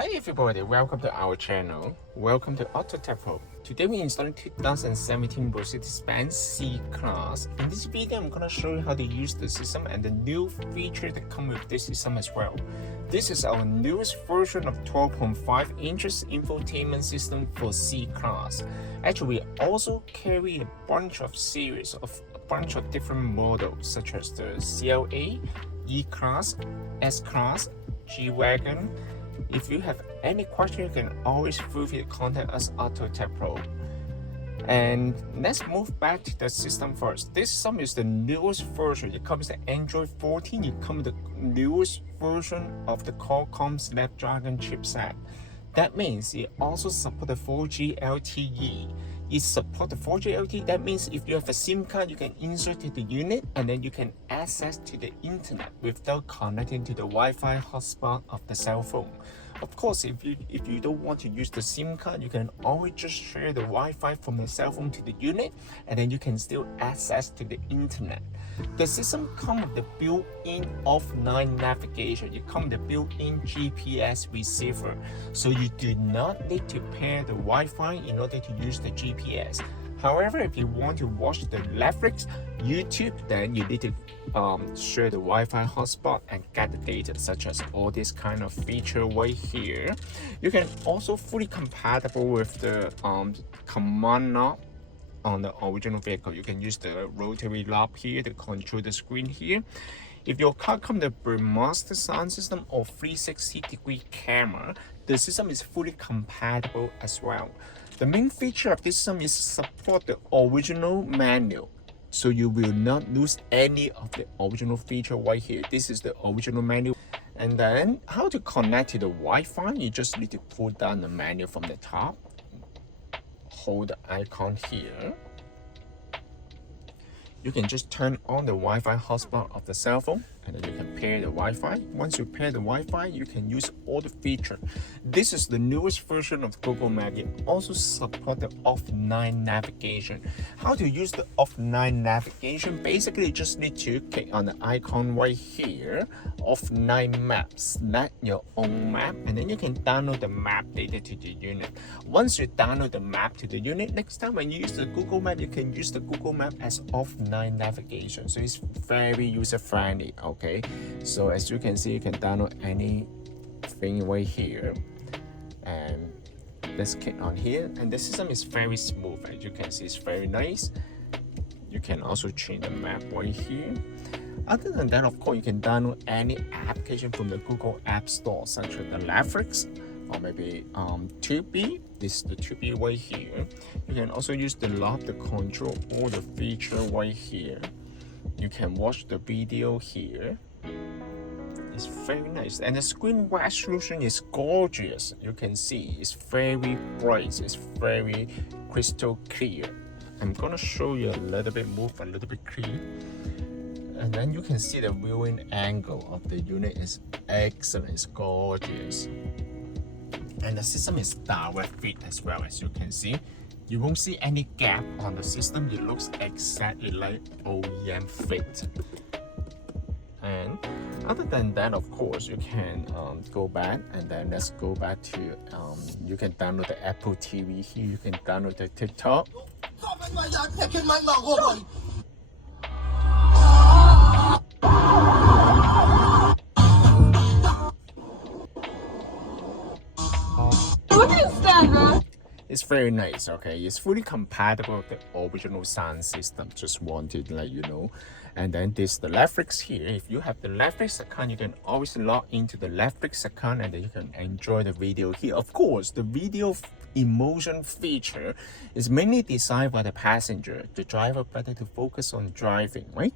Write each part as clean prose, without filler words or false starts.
Hi everybody, welcome to our channel. Welcome to AutoTecPro. Today we're installing 2017 Mercedes-Benz C-Class. In this video, I'm going to show you how to use the system and the new feature that come with this system as well. This is our newest version of 12.5 inches infotainment system for C-Class. Actually, we also carry a bunch of different models such as the CLA, E-Class, S-Class, G-Wagon. If you have any question, you can always feel free to contact us AutoTecPro. And let's move back to the system first. This system is the newest version. It comes with Android 14. It comes with the newest version of the Qualcomm Snapdragon chipset. That means it also supports 4G LTE. It supports 4G LTE. That means if you have a SIM card, you can insert to the unit and then you can access to the internet without connecting to the Wi-Fi hotspot of the cell phone. Of course, if you don't want to use the SIM card, you can always just share the Wi-Fi from the cell phone to the unit and then you can still access to the internet. The system comes with the built-in offline navigation. It comes with the built-in GPS receiver, so you do not need to pair the Wi-Fi in order to use the GPS. However, if you want to watch the Netflix, YouTube, then you need to share the Wi-Fi hotspot and get the data, such as all this kind of feature right here. You can also fully compatible with the command knob on the original vehicle. You can use the rotary knob here to control the screen here. If your car comes with a master sound system or 360-degree camera, the system is fully compatible as well. The main feature of this system is support the original manual, so you will not lose any of the original feature right here. This is the original manual. And then how to connect to the Wi-Fi, you just need to pull down the menu from the top, hold the icon here. You can just turn on the Wi-Fi hotspot of the cell phone and then you can pair the Wi-Fi. Once you pair the Wi-Fi, you can use all the features. This is the newest version of Google Maps. It also supports the offline navigation. How to use the offline navigation? Basically, you just need to click on the icon right here, offline map, select your own map, and then you can download the map data to the unit. Once you download the map to the unit, next time when you use the Google Map, you can use the Google Map as offline navigation. So it's very user-friendly. Okay, so as you can see, you can download anything right here, and let's click on here, and the system is very smooth. As you can see, it's very nice. You can also change the map right here. Other than that, of course, you can download any application from the Google App Store, such as the Netflix or maybe 2B. This is the 2B right here. You can also use the knob to control all the features right here. You can watch the video here. It's very nice, and the screen resolution is gorgeous. You can see it's very bright, it's very crystal clear. I'm gonna show you a little bit, move a little bit clear, and then you can see the viewing angle of the unit is excellent, it's gorgeous. And the system is direct fit as well. As you can see, you won't see any gap on the system. It looks exactly like OEM-Fit. And other than that, of course, you can go back, and then let's go back to you can download the Apple TV here. You can download the TikTok. It's very nice, okay? It's fully compatible with the original sound system. Just wanted to let you know. And then this the Netflix here. If you have the Netflix account, you can always log into the Netflix account and then you can enjoy the video here. Of course, the video emotion feature is mainly designed by the passenger, the driver better to focus on driving, right?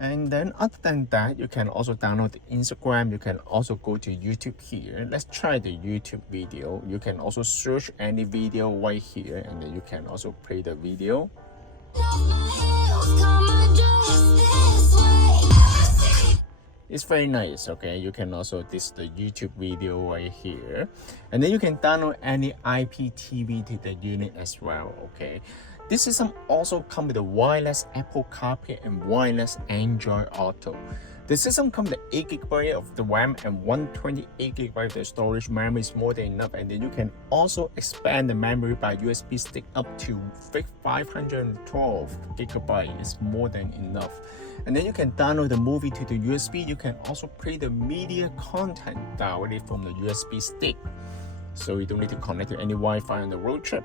And then other than that, you can also download the Instagram. You can also go to YouTube here. Let's try the YouTube video. You can also search any video right here, and then you can also play the video. It's very nice, okay? You can also, this is the YouTube video right here. And then you can download any IPTV to the unit as well, okay? This system also comes with a wireless Apple CarPlay and wireless Android Auto. The system comes with 8GB of the RAM and 128GB of the storage. Memory is more than enough, and then you can also expand the memory by USB stick up to 512GB. It's more than enough. And then you can download the movie to the USB. You can also play the media content directly from the USB stick, so you don't need to connect to any Wi-Fi on the road trip.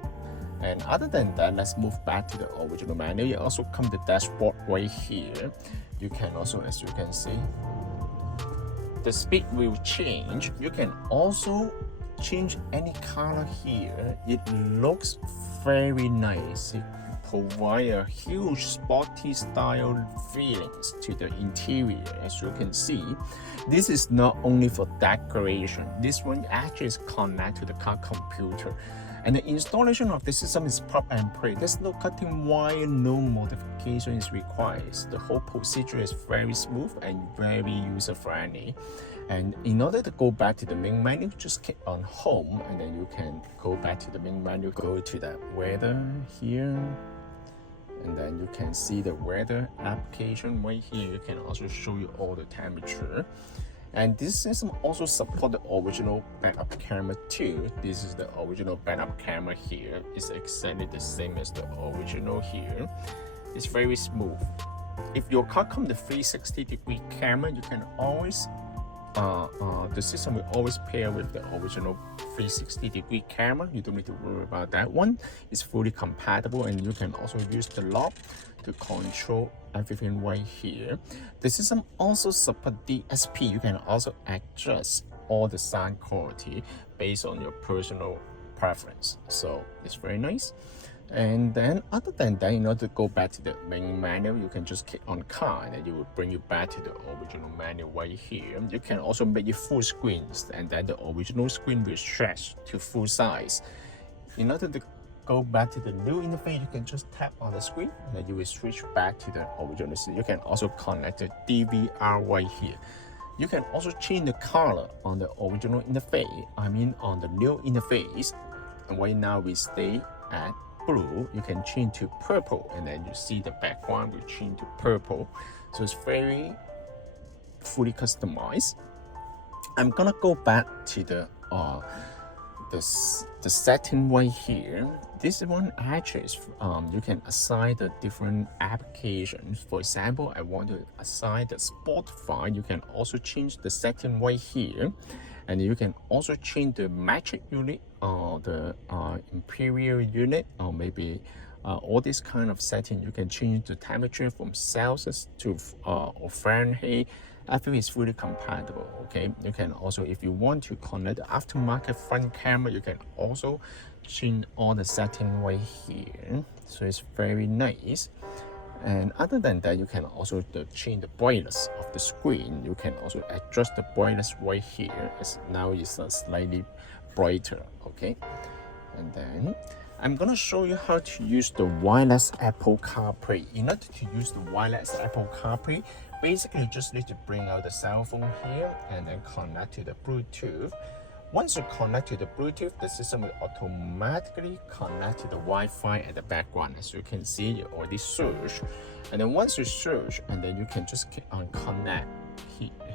And other than that, let's move back to the original manual. You also come the dashboard right here. You can also, as you can see, the speed will change. You can also change any color here. It looks very nice. It provides a huge sporty style feelings to the interior. As you can see, this is not only for decoration. This one actually is connected to the car computer. And the installation of the system is plug and play. There's no cutting wire, no modification is required. The whole procedure is very smooth and very user-friendly. And in order to go back to the main menu, just click on home, and then you can go back to the main menu, go to the weather here, and then you can see the weather application right here. You can also show you all the temperature. And this system also supports the original backup camera too. This is the original backup camera here. It's exactly the same as the original here. It's very smooth. If your car comes with 360-degree camera, you can always the system will always pair with the original 360-degree camera. You don't need to worry about that one. It's fully compatible, and you can also use the lock to control everything right here. The system also supports DSP. You can also adjust all the sound quality based on your personal preference. So it's very nice. And then other than that, in order to go back to the main menu, you can just click on car, and then it will bring you back to the original menu right here. You can also make it full screens, and then the original screen will stretch to full size. In order to go back to the new interface, you can just tap on the screen, and then you will switch back to the original. You can also connect the DVR right here. You can also change the color on the original interface, on the new interface. And right now we stay at blue. You can change to purple, and then you see the background will change to purple. So it's very fully customized. I'm gonna go back to the setting right here. This one actually is you can assign the different applications. For example, I want to assign the Spotify. You can also change the setting right here, and you can also change the metric unit or the imperial unit, or maybe all this kind of setting. You can change the temperature from Celsius to or Fahrenheit. Everything is fully compatible. Okay, you can also, if you want to connect the aftermarket front camera, you can also change all the settings right here. So it's very nice. And other than that, you can also change the brightness of the screen. You can also adjust the brightness right here. Now it's slightly brighter. Okay, and then I'm gonna show you how to use the wireless Apple CarPlay. In order to use the wireless Apple CarPlay, basically you just need to bring out the cell phone here and then connect to the Bluetooth. Once you connect to the Bluetooth, the system will automatically connect to the Wi-Fi at the background. As you can see, you already search. And then once you search, and then you can just click on connect.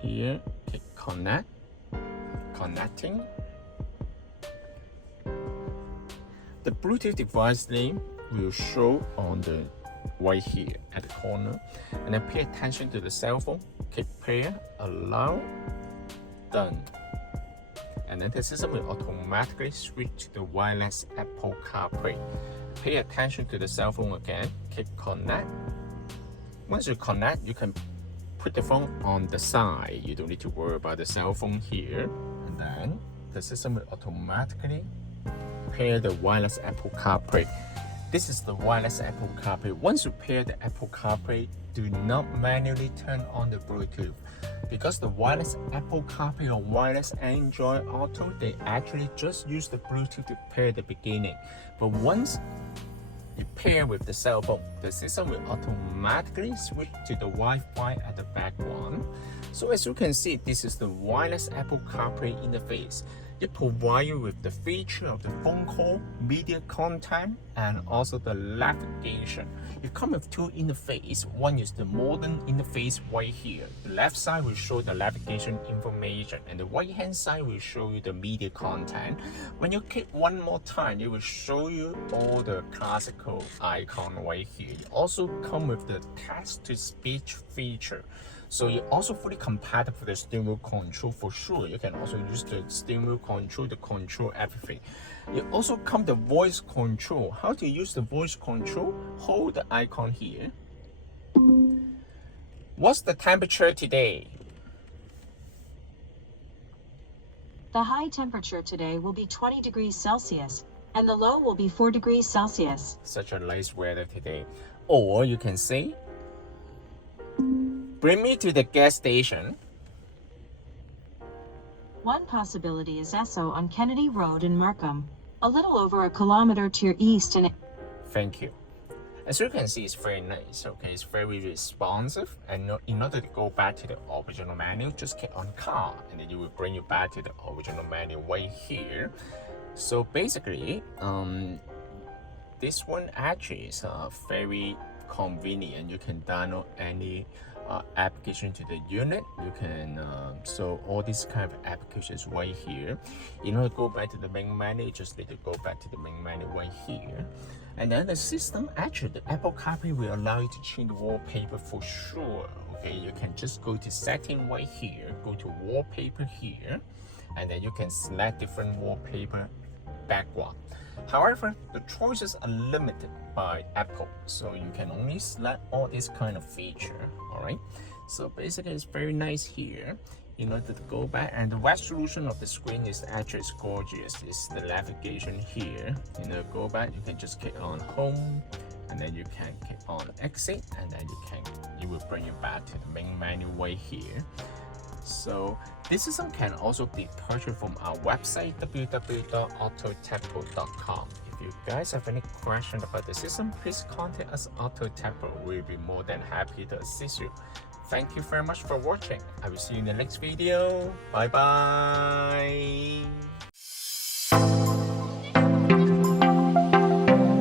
Here, click connect, connecting. The Bluetooth device name will show on the right here at the corner. And then pay attention to the cell phone. Click pair, allow, done. And then the system will automatically switch to the wireless Apple CarPlay. Pay attention to the cell phone again. Click connect. Once you connect, you can put the phone on the side. You don't need to worry about the cell phone here. And then the system will automatically pair the wireless Apple CarPlay. This is the wireless Apple CarPlay. Once you pair the Apple CarPlay, do not manually turn on the Bluetooth, because the wireless Apple CarPlay or wireless Android Auto, they actually just use the Bluetooth to pair the beginning. But once you pair with the cell phone, the system will automatically switch to the Wi-Fi at the background. So as you can see, this is the wireless Apple CarPlay interface. It provides you with the feature of the phone call, media content, and also the navigation. It comes with two interfaces. One is the modern interface right here. The left side will show the navigation information, and the right hand side will show you the media content. When you click one more time, it will show you all the classical icon right here. It also comes with the text-to-speech feature. So it also fully compatible with the steering wheel control for sure. You can also use the steering wheel control to control everything. It also comes the voice control. How to use the voice control? Hold the icon here. What's the temperature today? The high temperature today will be 20 degrees Celsius, and the low will be 4 degrees Celsius. Such a nice weather today. Or you can say, bring me to the gas station. One possibility is Esso on Kennedy Road in Markham, a little over a kilometer to your east and... Thank you. As you can see, it's very nice, okay? It's very responsive. And in order to go back to the original menu, just click on car, and then it will bring you back to the original menu right here. So basically, this one actually is very convenient. You can download any application to the unit. You can so all these kind of applications right here. In order to go back to the main menu, you just need to go back to the main menu right here. And then the system, actually the Apple CarPlay will allow you to change the wallpaper for sure. Okay, you can just go to setting right here, go to wallpaper here, and then you can select different wallpaper background. However, the choices are limited by Apple, so you can only select all this kind of feature. All right, so basically it's very nice here. In order to go back, and the resolution of the screen is actually gorgeous. It's the navigation here. You know, go back, you can just click on home, and then you can click on exit, and then it will bring you back to the main menu right here. So this system can also be purchased from our website www.AutoTecPro.com. If you guys have any questions about the system, please contact us AutoTecPro. We'll be more than happy to assist you. Thank you very much for watching. I will see you in the next video. Bye bye.